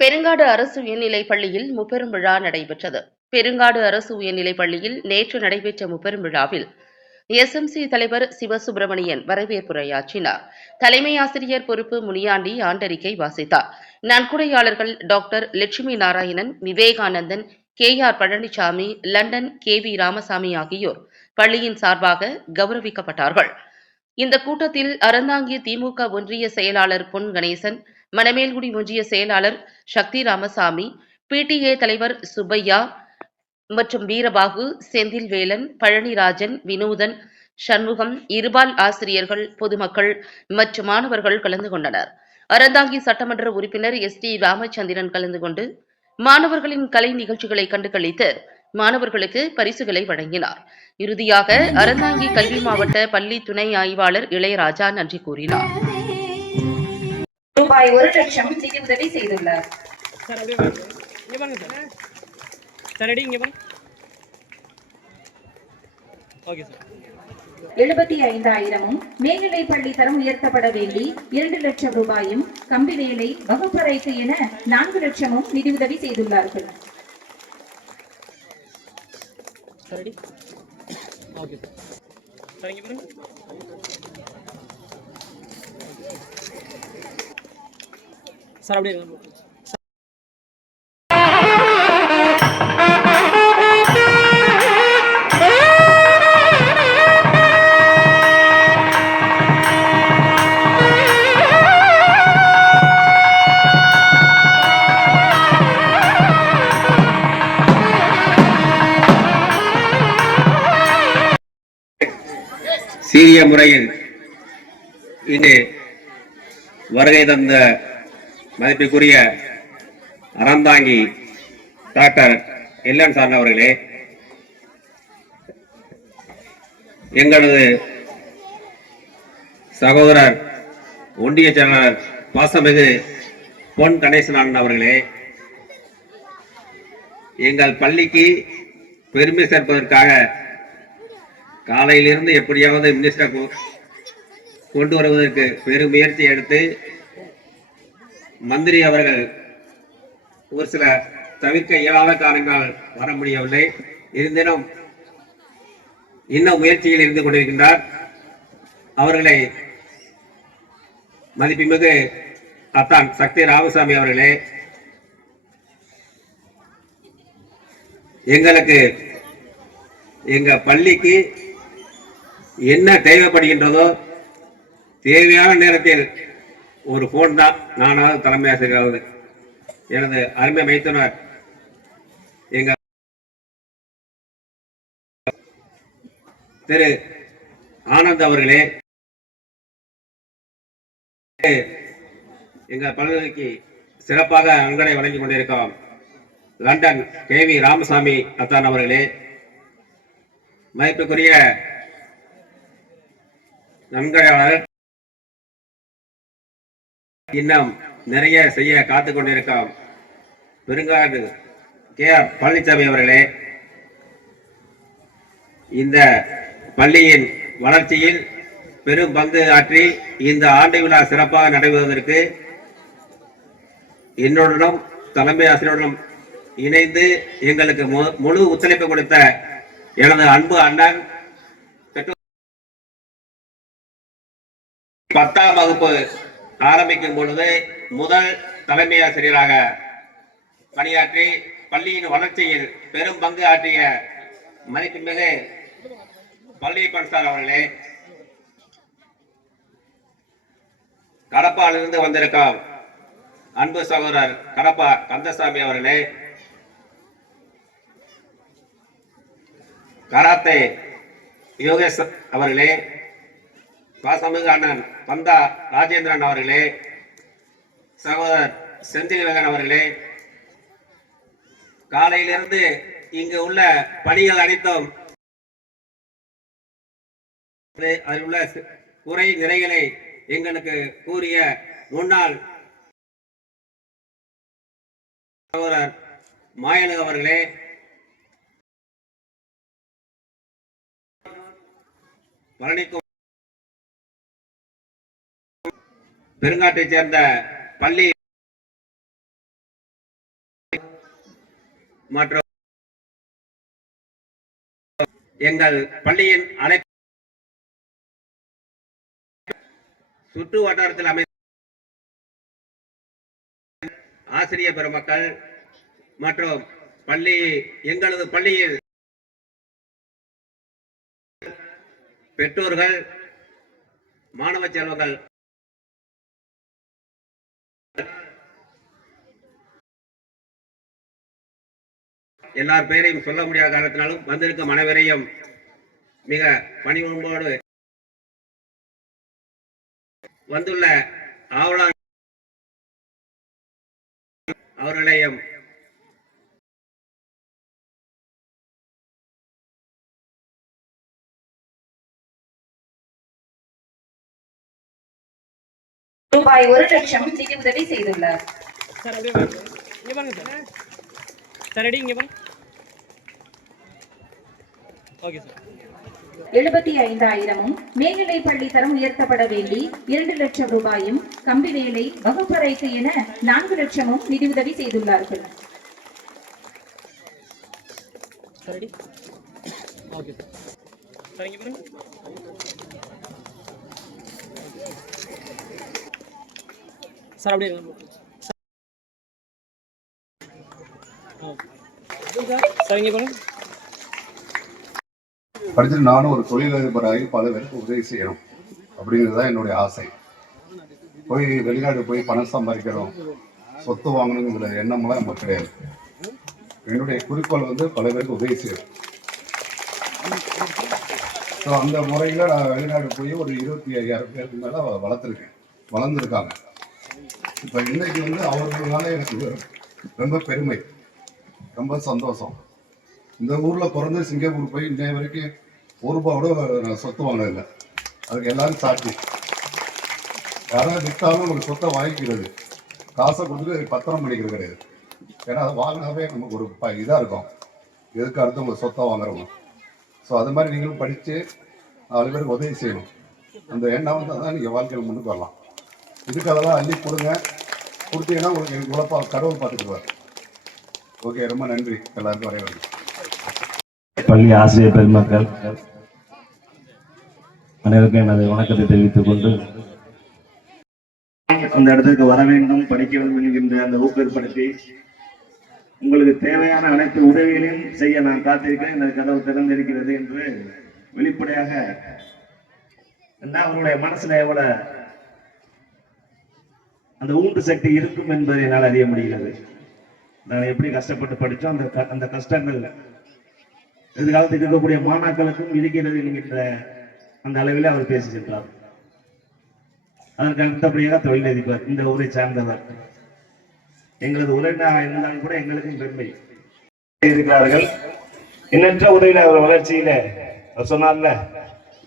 பெருங்காடு அரசு உயர்நிலைப் பள்ளியில் முப்பெரும் விழா நடைபெற்றது. பெருங்காடு அரசு உயர்நிலைப் பள்ளியில் நேற்று நடைபெற்ற முப்பெரும் விழாவில் எஸ்எம்சி தலைவர் சிவசுப்பிரமணியன் வரவேற்புரையாற்றினார். தலைமை ஆசிரியர் பொறுப்பு முனியாண்டி ஆண்டறிக்கை வாசித்தார். நன்கொடையாளர்கள் doctor Lakshmi Narayanan Vivekanandan K R Palaniswami London K V Ramasamy ஆகியோர் பள்ளியின் சார்பாக கௌரவிக்கப்பட்டார்கள். இந்த கூட்டத்தில் அறந்தாங்கி திமுக ஒன்றிய செயலாளர் பொன் கணேசன் மணமேல்குடி ஒன்றிய செயலாளர் சக்தி ராமசாமி பிடிஏ தலைவர் சுப்பையா மற்றும் வீரபாகு செந்தில்வேலன் பழனிராஜன் வினோதன் சண்முகம் இருபால் ஆசிரியர்கள் பொதுமக்கள் மற்றும் மாணவர்கள் கலந்து கொண்டனர். அறந்தாங்கி சட்டமன்ற உறுப்பினர் எஸ் டி ராமச்சந்திரன் கலந்து கொண்டு மாணவர்களின் கலை நிகழ்ச்சிகளை கண்டுகளித்து மாணவர்களுக்கு பரிசுகளை வழங்கினார். இறுதியாக அறந்தாங்கி கல்வி மாவட்ட பள்ளி துணை ஆய்வாளர் இளையராஜா நன்றி கூறினார். ரூபாய் ஒரு லட்சம் நிதி உதவி செய்துள்ளார். எழுபத்தி ஐந்தாயிரமும் மேல்நிலை பள்ளி தரம் உயர்த்தப்பட வேண்டி இரண்டு லட்சம் ரூபாயும் கம்பி வேலை வகுப்பறைக்கு என நான்கு லட்சமும் நிதியுதவி செய்துள்ளார்கள். சார் ரெடி ஓகே சார் அப்படியே சீரிய முறையில் இன்று வருகை தந்த மதிப்பிற்குரிய அறந்தாங்கி டாக்டர் எல்லன் சார் அவர்களே எங்களது சகோதரர் ஒன்றிய செயலாளர் பாசமிகு பொன் கணேசன் அவர்களே எங்கள் பள்ளிக்கு பெருமை சேர்ப்பதற்காக காலையிலிருந்து எப்படியாவது மினிஸ்டர் கொண்டு வருவதற்கு பெரும் முயற்சி எடுத்து மந்திரி அவர்கள் ஒரு சில தவிர்க்க இயலாத காரணங்களால் வர முடியவில்லை. இருந்தினும் இன்னும் முயற்சியில் இருந்து கொண்டிருக்கின்றார். அவர்களை மதிப்புமிகு அத்தான் சக்தி ராமசாமி அவர்களே எங்களுக்கு எங்க பள்ளிக்கு என்ன தேவைப்படுகின்றதோ தேவையான நேரத்தில் ஒரு போன் தான். நானாவது தலைமை ஆசிரியராவது. எனது அருமை மைத்தனர் எங்க திரு ஆனந்த் அவர்களே எங்க பள்ளிக்கு சிறப்பாக அங்கனை வழங்கிக் கொண்டிருக்கோம் லண்டன் கே வி ராமசாமி அத்தான் அவர்களே மதிப்புக்குரிய நன்கொடையாளர் இன்னும் நிறைய செய்ய காத்துக் கொண்டிருக்கோம் பெருங்காடு கே ஆர் பழனிசாமி அவர்களே இந்த பள்ளியின் வளர்ச்சியில் பெரும் பங்கு ஆற்றி இந்த ஆண்டு விழா சிறப்பாக நடைபெறுவதற்கு என்னுடனும் தலைமை ஆசிரியருடனும் இணைந்து எங்களுக்கு மு- முழு ஒத்துழைப்பு கொடுத்த எனது அன்பு அண்ணன் பத்தாம் வகுப்பு ஆரம்பிக்கும் பொழுது முதல் தலைமை ஆசிரியராக பணியாற்றி பள்ளியின் வளர்ச்சியில் பெரும் பங்கு ஆற்றிய மதிப்புமிகு பள்ளி சார் அவர்களே கடப்பாலிருந்து வந்திருக்கும் அன்பு சகோதரர் கடப்பா கந்தசாமி அவர்களே கராத்தே யோகேஷ் அவர்களே பாசமிகு அண்ணன் பந்தா ராஜேந்திரன் அவர்களே சகோதரர் செந்தில்வேகன் அவர்களே காலையிலிருந்து இங்கு உள்ள பணிகள் அனைத்தும் அதில் உள்ள குறை நிறைகளை எங்களுக்கு கூறிய முன்னாள் சகோதரர் மாயனு அவர்களே பழனிக்கும் பெருங்காட்டை சேர்ந்த பள்ளி மற்றும் எங்கள் பள்ளியின் அனைத்து சுற்று வட்டாரத்தில் அமைந்த ஆசிரிய பெருமக்கள் மற்றும் பள்ளி எங்களது பள்ளியில் பெற்றோர்கள் மாணவ செல்வங்கள் எல்லார் பெயரையும் சொல்ல முடியாத காரணத்தினாலும் வந்திருக்கும் அனைவரையும் மிக பணிவன்போடு வந்துள்ள ஆவலாளர் அவர்களையும் ரூபாய் ஒரு லட்சம் நிதி உதவி செய்துள்ளார். சார் ரெடி இங்கே பாருங்க. ஓகே சார் எழுபத்தி ஐந்தாயிரமும் மேல்நிலைப் பள்ளி தரம் உயர்த்தப்பட வேண்டி இரண்டு லட்சம் ரூபாயும் கம்பி வேலை வகுப்பறைக்கு என நான்கு லட்சமும் நிதியுதவி செய்துள்ளார்கள். ஓகே பாருங்க. சார் அப்படியே வாங்க. ஆ. சரிங்க படிச்சுட்டு நானும் ஒரு தொழிலதிபராகி பல பேருக்கு உதவி செய்யணும். அப்படிங்கிறது தான் என்னுடைய ஆசை. போய் வெளிநாடு போய் பணம் சம்பாதிக்கிறோம். சொத்து வாங்கணுங்கிற எண்ணம்லாம் நமக்கு கிடையாது. என்னுடைய குறிக்கோள் வந்து பல பேருக்கு உதவி செய்யணும். ஸோ அந்த முறையில் நான் வெளிநாடு போய் ஒரு இருபத்தி ஐயாயிரம் பேருக்கு மேலே வளர்த்துருக்கேன். வளர்ந்துருக்காங்க. இப்போ இன்னைக்கு வந்து அவர்களால எனக்கு ரொம்ப பெருமை. ரொம்ப சந்தோஷம். இந்த ஊரில் பிறந்து சிங்கப்பூர் போய் இன்னைய வரைக்கும் ஒரு ரூபா கூட நான் சொத்து வாங்கினதில்லை. அதுக்கு எல்லாரும் சாட்சி. யாராவது விற்றாலும் நமக்கு சொத்தை வாங்கிக்கிறது. காசை கொடுத்துட்டு பத்திரம் பண்ணிக்கிறது கிடையாது. ஏன்னா அதை வாங்கினாவே நமக்கு ஒரு ப இதாக இருக்கும். எதுக்கு உங்களுக்கு சொத்தை வாங்குறவங்க ஸோ அது மாதிரி நீங்களும் படித்து நாலு பேருக்கு உதவி செய்யணும். அந்த எண்ணம் வந்து தான் நீங்கள் வாழ்க்கையில் முன்னுக்கு வரலாம். இதுக்கு அதெல்லாம் அள்ளி கொடுங்க. கொடுத்தீங்கன்னா உங்களுக்கு எனக்கு உழைப்பா கடவுள் பார்த்துக்குவார். ஓகே ரொம்ப நன்றி. எல்லாருக்கும் வரைய பள்ளி ஆசிரியர் பெருமக்கள் அனைவருக்கும் எனது வணக்கத்தை தெரிவித்துக் கொண்டு அந்த இடத்துக்கு வர வேண்டும் படிக்க வேண்டும் என்கின்ற அந்த ஊக்கப்படுத்தி உங்களுக்கு தேவையான அனைத்து உதவிகளையும் செய்ய நான் காத்திருக்கிறேன். இந்த கதவு திறந்திருக்கிறது என்று வெளிப்படையாக என்ன அவருடைய மனசுல எவ்வளவு அந்த ஊன்று சக்தி இருக்கும் என்பதை என்னால் அறிய முடிகிறது. நான் எப்படி கஷ்டப்பட்டு படித்தோம் அந்த க- அந்த கஷ்டங்கள் எதிர்காலத்தில் இருக்கக்கூடிய மாணாக்களுக்கும் இருக்கிறது என்கின்ற அந்த அளவில் அவர் பேசி சென்றார் அதற்கு அடுத்தபடியாக தொழிலதிபர் இந்த ஊரை சார்ந்தவர். எங்களது உறவினராக இருந்தாலும் கூட எங்களுக்கும் பெருமை. இருக்கிறார்கள். எண்ணற்ற உதவியில அவர் வளர்ச்சியில அவர் சொன்னார்ல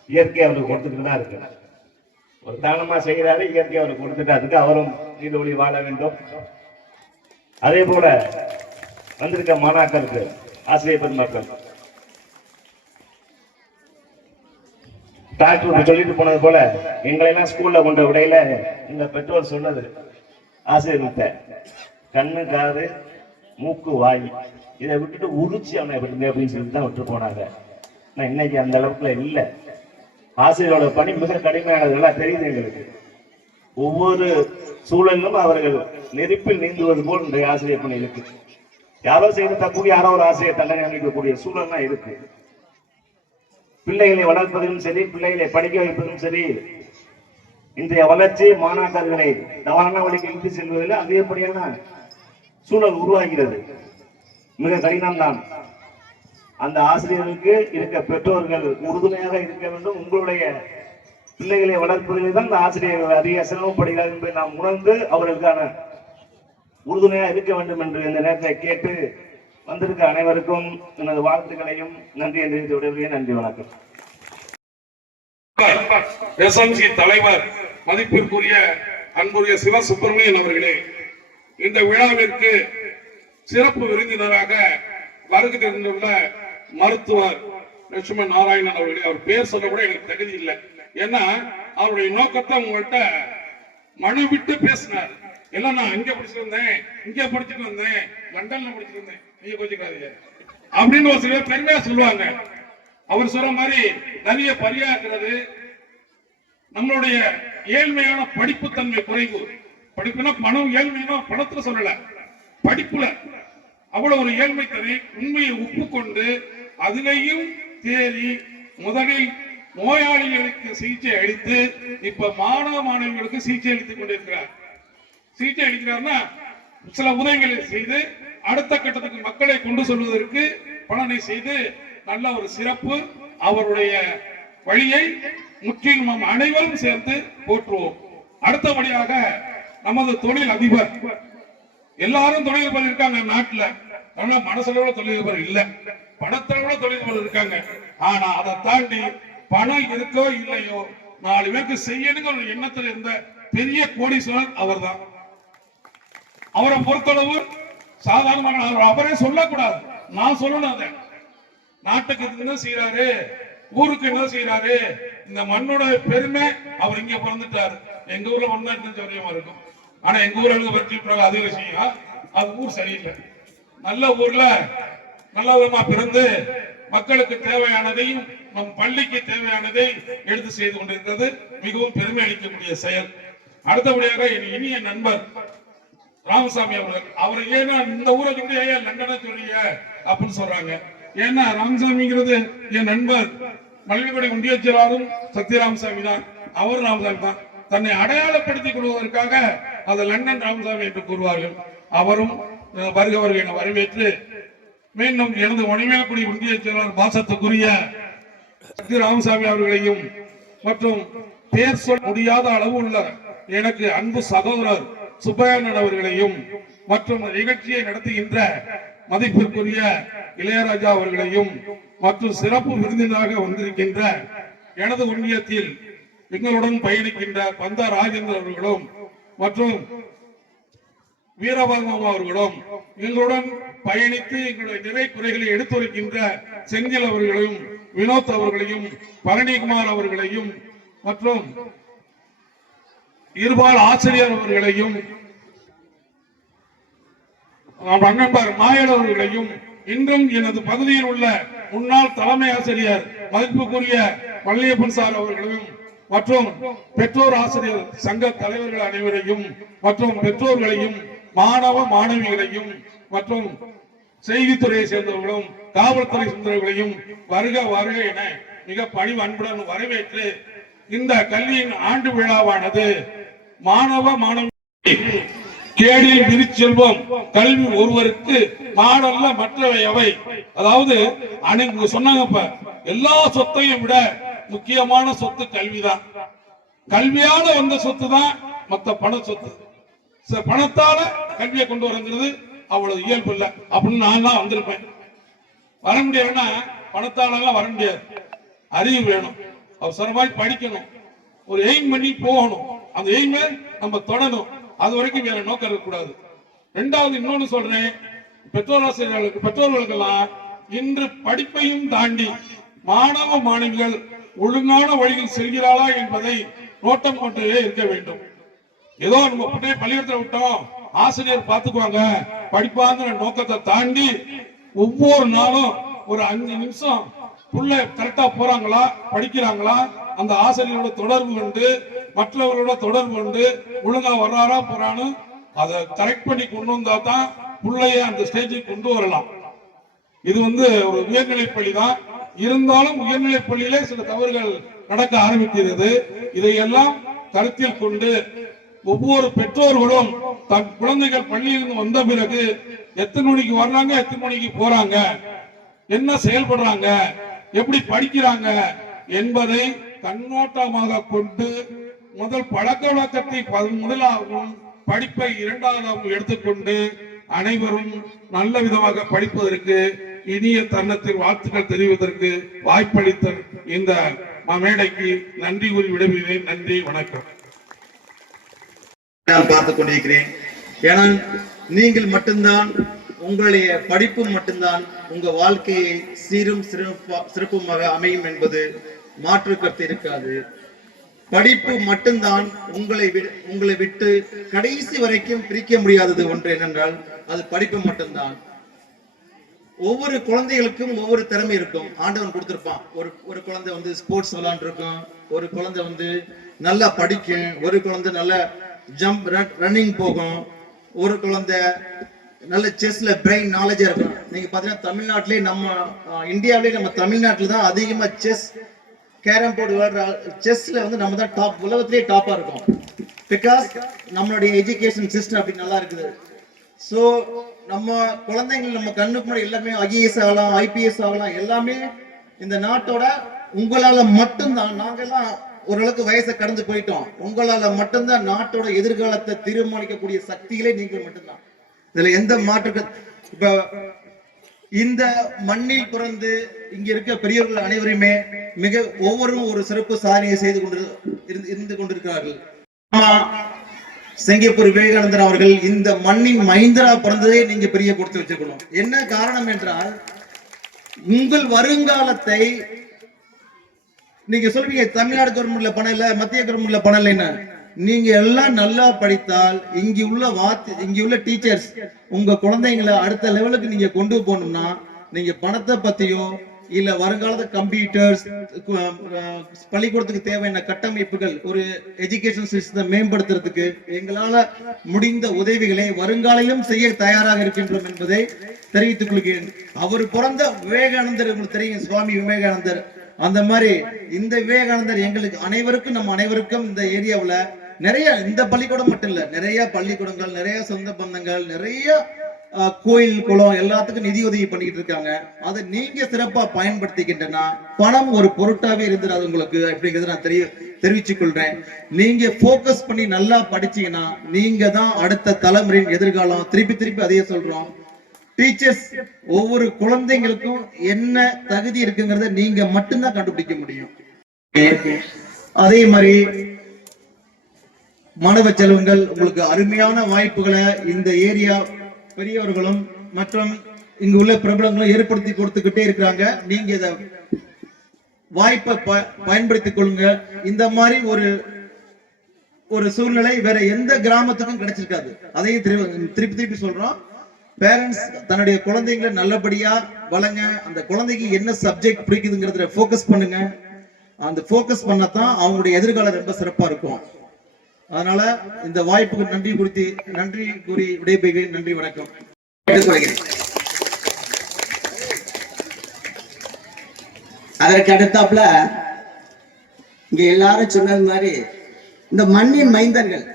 இயற்கை அவருக்கு கொடுத்துட்டு தான் இருக்கு. ஒரு தானமா செய்கிறாரு இயற்கை அவருக்கு கொடுத்துட்டு அதுக்கு அவரும் நீடு வாழ வேண்டும். அதே போல வந்திருக்க மாணாக்கருக்கு ஆசிரியர் பெருமக்கள் டாக்டர் சொல்லிட்டு போனது போல எங்களை எல்லாம் ஸ்கூல்ல கொண்ட விடையில எங்க பெற்றோர் சொன்னது. ஆசிரியர்கிட்ட கண்ணு காது மூக்கு வாய் இதை விட்டுட்டு உரிச்சு அவனை விடுங்க அப்படின்னு சொல்லிட்டு தான் விட்டு போனாங்க. ஆனா இன்னைக்கு அந்த அளவுக்குல இல்ல. ஆசிரியரோட பணி மிக கடுமையானது. எல்லாம் தெரியுது எங்களுக்கு. ஒவ்வொரு சூழலிலும் அவர்கள் நெருப்பில் நீந்துவது போல் இன்றைய ஆசிரியர் பணி இருக்கு. யாரோ செய்த தப்பு யாரோ ஒரு ஆசிரியர் தண்டனை அளிக்கக்கூடிய சூழல்லாம் இருக்கு. பிள்ளைகளை வளர்ப்பதிலும் சரி பிள்ளைகளை படிக்க வைப்பதும் சரி இன்றைய வளர்ச்சி மாணாக்கர்களை தவறான வழிக்கு இழுத்து செல்வதில் அதிகப்படியான சூழல் உருவாகிறது. மிக கடினம்தான். அந்த ஆசிரியர்களுக்கு இருக்க பெற்றோர்கள் உறுதுணையாக இருக்க வேண்டும். உங்களுடைய பிள்ளைகளை வளர்ப்பதில் தான் அந்த ஆசிரியர்கள் அதிக சிரமப்படுகிறார் என்பதை நாம் உணர்ந்து அவர்களுக்கான உறுதுணையாக இருக்க வேண்டும் என்று இந்த நேரத்தை கேட்டு வந்திருக்க அனைவருக்கும் எனது வாழ்த்துக்களையும் நன்றி என்று தெரிவித்து விடைபெறுகிறேன். நன்றி வணக்கம். எஸ்எம்சி தலைவர் மதிப்பிற்குரிய அன்புரிய சிவசுப்பிரமணியன் அவர்களே இந்த விழாவிற்கு சிறப்பு விருந்தினராக வருகை தந்துள்ள மருத்துவர் லட்சுமண் நாராயணன் அவர்களே அவர் பேர் சொல்ல கூட எனக்கு தகுதி இல்லை. ஏன்னா அவருடைய நோக்கத்தை உங்கள்கிட்ட மனு விட்டு பேசினார். எல்லாம் நான் இங்க படிச்சுட்டு வந்தேன் இங்க படிச்சுட்டு வந்தேன் லண்டன்ல படிச்சுட்டு வந்தேன் நீங்க கோச்சிக்காதீங்க அப்படின்னு ஒரு சில பேர் பெருமையா சொல்லுவாங்க. அவர் சொல்ற மாதிரி நிறைய பரியாக்குறது நம்மளுடைய ஏழ்மையான படிப்பு தன்மை குறைவு. படிப்புனா பணம் ஏழ்மைனா பணத்துல சொல்லல. படிப்புல. அவ்வளவு ஒரு ஏழ்மை தன்மை உண்மையை ஒப்புக்கொண்டு அதிலையும் தேறி முதலில் நோயாளிகளுக்கு சிகிச்சை அளித்து இப்ப மாணவ மாணவிகளுக்கு சிகிச்சை அளித்துக் கொண்டிருக்கிறார். சிகிச்சை அளிக்கிறார்னா சில உதவிகளை செய்து அடுத்த கட்டத்துக்கு மக்களை கொண்டு செல்வதற்கு பலனை செய்து நல்ல ஒரு சிறப்பு அவருடைய வழியை முற்றிலும் நம் அனைவரும் சேர்ந்து போற்றுவோம். அடுத்தபடியாக நமது தொழில் அதிபர். எல்லாரும் தொழிலதிபர் இருக்காங்க நாட்டுல. ஆனா மனசளவுல தொழிலதிபர் இல்ல. பணத்தளவுல தொழிலதிபர் இருக்காங்க. ஆனா அதை தாண்டி பணம் இருக்கோ இல்லையோ நாலு பேருக்கு செய்யணுங்கிற ஒரு எண்ணத்துல இருந்த பெரிய கோடீஸ்வரர் அவர்தான். அவரை பொறுத்தளவு சாதாரணமாக அவர் அவரே சொல்லக்கூடாது. நான் சொல்லணும் அதை. நாட்டுக்கு என்ன செய்யறாரு ஊருக்கு என்ன செய்யறாரு இந்த மண்ணோட பெருமை அவர் இங்க பிறந்துட்டாரு. எங்க ஊர்ல மண்ணா சௌரியமா இருக்கும். ஆனா எங்க ஊர்ல இருந்து வச்சு விட்டுறாங்க அது விஷயம் அது ஊர் சரியில்லை. நல்ல ஊர்ல நல்ல விதமா பிறந்து மக்களுக்கு தேவையானதையும் நம் பள்ளிக்கு தேவையானதை எடுத்து செய்து கொண்டிருக்கிறது. மிகவும் பெருமை அளிக்கக்கூடிய செயல். அடுத்தபடியாக என் இனிய நண்பர் ராமசாமி அவர்கள் அவர் ஏன்னா இந்த ஊரை வந்து ஏன் லண்டனை சொல்றீங்க அப்படின்னு சொல்றாங்க. ஏன்னா ராமசாமிங்கிறது என் நண்பர். மல்லிகுடி ஒன்றிய செயலாளரும் சத்யராமசாமி தான். அவர் ராமசாமி தான். தன்னை அடையாளப்படுத்திக் கொள்வதற்காக அதை லண்டன் ராமசாமி என்று கூறுவார்கள். அவரும் வருகவர்கள் என வரவேற்று மீண்டும் எனது மணிமேலக்குடி ஒன்றிய செயலாளர் பாசத்துக்குரிய சத்ய ராமசாமி அவர்களையும் மற்றும் பேர் சொல்ல முடியாத அளவு உள்ள எனக்கு அன்பு சகோதரர் சுப்பையண்ணன் அவர்களையும் மற்றும் நிகழ்ச்சியை நடத்துகின்ற மதிப்பிற்குரிய இளையராஜா அவர்களையும் மற்றும் சிறப்பு விருந்தினராக வந்திருக்கின்ற எனது ஒன்றியத்தில் எங்களுடன் பயணிக்கின்ற பந்தா ராஜேந்திர அவர்களும் மற்றும் வீரபாகம் அவர்களும் எங்களுடன் பயணித்து எங்களுடைய நிறை குறைகளை எடுத்துரைக்கின்ற செந்தில் அவர்களையும் வினோத் அவர்களையும் பழனிகுமார் அவர்களையும் மற்றும் இருபால் ஆசிரியர் அவர்களையும் அண்ணன்பார் மாயல் அவர்களையும் இன்றும் எனது பகுதியில் உள்ள முன்னாள் தலைமை ஆசிரியர் மதிப்புக்குரிய வள்ளியப்பன் சார் அவர்களையும் மற்றும் பெற்றோர் ஆசிரியர் சங்க தலைவர்கள் அனைவரையும் மற்றும் பெற்றோர்களையும் மாணவ மாணவிகளையும் மற்றும் செய்தித்துறையை சேர்ந்தவர்களும் காவல்துறை சேர்ந்தவர்களையும் வருக வருக என மிக பணிவு அன்புடன் வரவேற்று இந்த கல்வியின் ஆண்டு விழாவானது மாணவ மாணவி கேடில் விரிச்செல்வம் கல்வி ஒருவருக்கு பாடல்ல மற்றவை அவை. அதாவது அன்னைக்கு சொன்னாங்கப்ப எல்லா சொத்தையும் விட முக்கியமான சொத்து கல்விதான். கல்வியால வந்த சொத்து தான் மத்த பண சொத்து. ச- பணத்தால கல்வியை கொண்டு வரங்கிறது அவ்வளவு இயல்பு இல்லை. அப்படின்னு நான் தான் வந்திருப்பேன். வர முடியாதுன்னா பணத்தாலெல்லாம் வர முடியாது. அறிவு வேணும். அவசரமாய் படிக்கணும். ஒரு எய்ம் பண்ணி போகணும். அந்த எய்ம? நம்ம தொடணும். அது வரைக்கும் வேற நோக்கம் இருக்கக்கூடாது. ரெண்டாவது இன்னொன்னு சொல்றேன். பெற்றோர் ஆசிரியர்களுக்கு பெற்றோர்களுக்கெல்லாம் இன்று படிப்பையும் தாண்டி மாணவ மாணவிகள் ஒழுங்கான வழியில் செல்கிறாளா என்பதை நோட்டம் கொண்டே இருக்க வேண்டும். ஏதோ நம்ம பிள்ளைய பள்ளிக்கூடத்தில் விட்டோம். ஆசிரியர் பார்த்துக்குவாங்க. படிப்பாங்கிற நோக்கத்தை தாண்டி ஒவ்வொரு நாளும் ஒரு அஞ்சு நிமிஷம் புள்ள கரெக்டா போறாங்களா படிக்கிறாங்களா அந்த ஆசிரியரோட தொடர்பு கொண்டு மற்றவர்களோட தொடர்பு கொண்டு ஒழுங்கா வர்றாரா போறான்னு அதை கரெக்ட் பண்ணி கொண்டு வந்தா தான் பிள்ளைய அந்த ஸ்டேஜுக்கு கொண்டு வரலாம். இது வந்து ஒரு உயர்நிலை பள்ளி தான். இருந்தாலும் உயர்நிலை பள்ளியிலே சில தவறுகள் நடக்க ஆரம்பிக்கிறது. இதையெல்லாம் கருத்தில் கொண்டு ஒவ்வொரு பெற்றோர்களும் தன் குழந்தைகள் பள்ளியிலிருந்து வந்த பிறகு எத்தனை மணிக்கு வர்றாங்க எத்தனை மணிக்கு போறாங்க என்ன செயல்படுறாங்க எப்படி படிக்கிறாங்க என்பதை கண்ணோட்டமாக கொண்டு முதல் பழக்க வழக்கத்தை முதலாகவும் படிப்பை இரண்டாவதாகவும் எடுத்துக்கொண்டு அனைவரும் நல்ல விதமாக படிப்பதற்கு இனிய தருணத்தில் வாழ்த்துக்கள் தெரிவதற்கு வாய்ப்பளித்த இந்த மேடைக்கு நன்றி கூறி விடுகிறேன் நன்றி வணக்கம். நான் பார்த்துக் கொண்டிருக்கிறேன். ஏன்னா நீங்கள் மட்டும்தான் உங்களுடைய படிப்பு மட்டும்தான் உங்க வாழ்க்கையை சீரும் சிறப்பு சிறப்புமாக அமையும் என்பது மாற்று கருத்து இருக்காது. படிப்பு மட்டும்தான் உங்களை வி- உங்களை விட்டு கடைசி வரைக்கும் பிரிக்க முடியாதது ஒன்று என்னென்றால் அது படிப்பு மட்டும்தான். ஒவ்வொரு குழந்தைகளுக்கும் ஒவ்வொரு திறமை இருக்கும். ஆண்டவன் கொடுத்துருப்பான். ஒரு ஒரு குழந்தை வந்து ஸ்போர்ட்ஸ் விளாண்டுருக்கும் ஒரு குழந்தை வந்து நல்லா படிக்கும். ஒரு குழந்தை நல்லா ஜம்ப் ரன்னிங் போகும். ஒரு குழந்தை நல்ல செஸ்ல பிரெயின் நாலேஜா இருக்கும். நீங்க பாத்தீங்கன்னா தமிழ்நாட்டிலே நம்ம இந்தியாவிலேயே இந்தியாவிலே நம்ம தமிழ்நாட்டில் தான் அதிகமா செஸ் கேரம் போர்டு விளையாடுற செஸ்ல வந்து நம்ம தான் டாப் உலகத்திலேயே டாப்பா இருக்கும். பிகாஸ் நம்மளுடைய எஜுகேஷன் சிஸ்டம் அப்படி நல்லா இருக்குது. ஸோ நம்ம குழந்தைங்கள் நம்ம கண்ணுக்கு முன்னாடி எல்லாமே ஐஏஎஸ் ஆகலாம் ஐபிஎஸ் ஆகலாம் எல்லாமே இந்த நாட்டோட உங்களால மட்டும்தான் நாங்கெல்லாம் ஓரளவுக்கு வயசை கடந்து போயிட்டோம். உங்களால மட்டும்தான் நாட்டோட எதிர்காலத்தை தீர்மானிக்கக்கூடிய சக்திகளே நீங்கள் மட்டும்தான். இதுல எந்த மாற்று இப்ப இந்த மண்ணில் பிறந்து இங்க இருக்க பெரியவர்கள் அனைவருமே மிக ஒவ்வொருவரும் ஒரு சிறப்பு சாதனையை செய்து கொண்டு இருந்து- இருந்து கொண்டிருக்கிறார்கள். செங்கப்பூர் சிங்கப்பூர் விவேகானந்தர் அவர்கள் இந்த மண்ணின் மைந்தரா பிறந்ததே நீங்க பெரிய கொடுத்து வச்சுக்கணும் என்ன காரணம் என்றால் உங்கள் வருங்காலத்தை நீங்க சொல்வீங்க தமிழ்நாடு கவர்மெண்ட்ல பணம் இல்ல மத்திய கவர்மெண்ட்ல பணம் இல்லைன்னு. நீங்க எல்லாம் நல்லா படித்தால் இங்க உள்ள வாத்து இங்க உள்ள டீச்சர்ஸ் உங்க குழந்தைங்களை அடுத்த லெவலுக்கு நீங்க கொண்டு போகணும்னா நீங்க பணத்தை பத்தியும் இல்ல வருங்காலத்து கம்ப்யூட்டர்ஸ் பள்ளிக்கூடத்துக்கு தேவையான கட்டமைப்புகள் ஒரு எஜுகேஷன் சிஸ்டத்தை மேம்படுத்துறதுக்கு எங்களால முடிந்த உதவிகளை வருங்காலிலும் செய்ய தயாராக இருக்கின்றோம் என்பதை தெரிவித்துக் கொள்கிறேன். அவர் பிறந்த விவேகானந்தர் உங்களுக்கு தெரியும் சுவாமி விவேகானந்தர். அந்த மாதிரி இந்த விவேகானந்தர் எங்களுக்கு அனைவருக்கும் நம்ம அனைவருக்கும் இந்த ஏரியாவில் நிறைய இந்த பள்ளிக்கூடம் மட்டும் இல்ல நிறைய பள்ளிக்கூடங்கள் நிறைய சொந்த பந்தங்கள் நிறைய அஹ், கோயில் குளம் எல்லாத்துக்கும் நிதி உதவி பண்ணிக்கிட்டு இருக்காங்க. அதை நீங்க சிறப்பா பயன்படுத்திக்கிட்டனா பணம் ஒரு பொருட்டாவே இருந்துடாது உங்களுக்கு அப்படிங்கறத நான் தெரிய தெரிவிச்சுக் கொள்றேன் நீங்க போக்கஸ் பண்ணி நல்லா படிச்சீங்கன்னா நீங்க தான் அடுத்த தலைமுறையின் எதிர்காலம். திருப்பி திருப்பி அதையே சொல்றோம். டீச்சர்ஸ் ஒவ்வொரு குழந்தைங்களுக்கும் என்ன தகுதி இருக்குங்கிறத நீங்க மட்டும்தான் கண்டுபிடிக்க முடியும். அதே மாதிரி மாணவ செல்வங்கள் உங்களுக்கு அருமையான வாய்ப்புகளை இந்த ஏரியா பெரியவர்களும் மற்றும் இங்கு உள்ள பிரபலங்களும் ஏற்படுத்தி கொடுத்துக்கிட்டே இருக்கிறாங்க. நீங்க இத வாய்ப்பை ப- பயன்படுத்திக் கொள்ளுங்க. இந்த மாதிரி ஒரு ஒரு சூழ்நிலை வேற எந்த கிராமத்துக்கும் கிடைச்சிருக்காது. அதையும் திருப்பி திருப்பி சொல்றோம். பேரண்ட்ஸ் தன்னுடைய குழந்தைங்களை நல்லபடியா வளங்க அந்த குழந்தைக்கு என்ன சப்ஜெக்ட் பிடிக்குதுங்கிறதுல ஃபோக்கஸ் பண்ணுங்க. அந்த ஃபோக்கஸ் பண்ணத்தான் அவங்களுடைய எதிர்காலம் ரொம்ப சிறப்பா இருக்கும். அதனால இந்த வாய்ப்புக்கு நன்றி குறித்து நன்றி கூறி விடைபெறுகிறேன். நன்றி வணக்கம். அதற்கு அடுத்தாப்புல இங்க எல்லாரும் சொன்னது மாதிரி இந்த மண்ணின் மைந்தர்கள்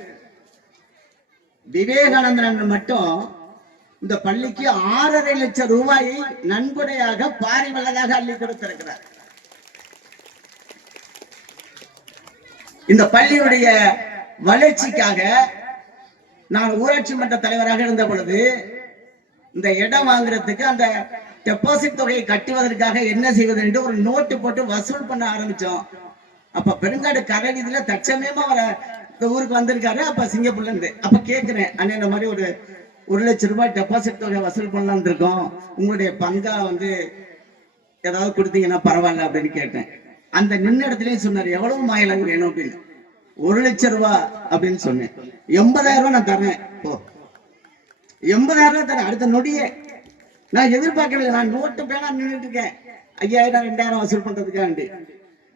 விவேகானந்தன் மட்டும் இந்த பள்ளிக்கு ஆறரை லட்சம் ரூபாயை நன்கொடையாக பாரிவள்ளதாக அள்ளி கொடுத்திருக்கிறார். இந்த பள்ளியுடைய வளர்ச்சிக்காக நான் ஊராட்சி மன்ற தலைவராக இருந்த பொழுது இந்த இடம் வாங்குறதுக்கு அந்த டெபாசிட் தொகையை கட்டுவதற்காக என்ன செய்வது என்று ஒரு நோட்டு போட்டு வசூல் பண்ண ஆரம்பிச்சோம். அப்ப பெருங்காடு கரடிதுல தற்சமயமா வர இந்த ஊருக்கு வந்திருக்காரு. அப்ப சிங்கப்பூர்ல இருந்து அப்ப கேக்குறேன். அண்ணே இந்த மாதிரி ஒரு ஒரு லட்சம் ரூபாய் டெபாசிட் தொகை வசூல் பண்ணலாம்னு இருக்கோம். உங்களுடைய பங்கா வந்து ஏதாவது கொடுத்தீங்கன்னா பரவாயில்ல அப்படின்னு கேட்டேன். அந்த நின்ன இடத்துலயும் சொன்னார் எவ்வளவு மாயிலங்க வேணும்? அப்படின்னு. ஒரு லட்சம் ரூபாய் அப்படின்னு சொன்னேன். எண்பதாயிரம் ரூபாய் நான் தரேன் ஓ எண்பதாயிரம் ரூபாய் தரேன் அடுத்த நொடியே. நான் எதிர்பார்க்கல நான் நோட்டு பேனா நின்றுட்டு இருக்கேன். ஐயாயிரம் ரெண்டாயிரம் வசூல் பண்றதுக்காண்டி.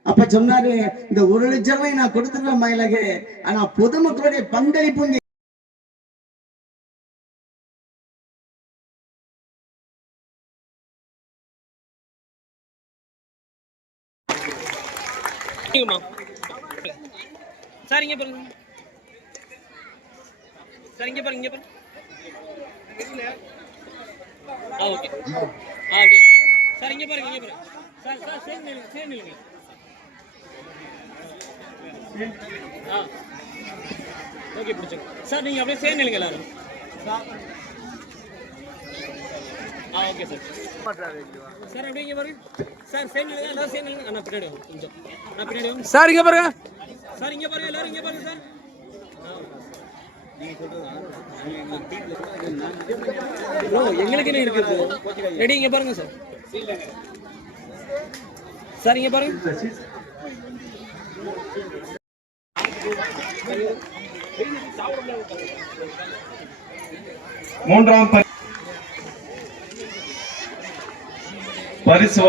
அப்ப சொன்னாரு இந்த ஒரு லட்சம் ரூபாய் நான் கொடுத்துருவேன் மயிலகு. ஆனா பொதுமக்களுடைய பங்களிப்பு இங்க நீங்கம்மா சார் இங்கே பாருங்க. சார் இங்கே பாருங்க இங்கே பாருங்க. ஆ ஓகே. ஆ ஓகே. சார் இங்கே பாருங்க இங்கே பாருங்க. சார் சார் சேர்ந்து நில்லுங்க சேர்ந்து நில்லுங்க ஆ. ஓகே பிடிச்சிங்க சார் நீங்கள் அப்படியே சேர்ந்து நில்லுங்க எல்லாரும் ஆ ஓகே சார். சார் அப்படியே இங்கே பாருங்க. சார் சேர்ந்து நில்லுங்க எல்லாரும் சேர்ந்து நில்லுங்க நான் பின்னாடி கொஞ்சம். நான் பின்னாடி வாங்க சார் இங்கே பாருங்க. சார் இங்க பாருங்க எல்லாரும் இங்க பாருங்க சார். ப்ரோ எங்களுக்கு என்ன இருக்கு ரெடி இங்க பாருங்க சார். சார் இங்க பாருங்க. மூன்றாம் பரிசு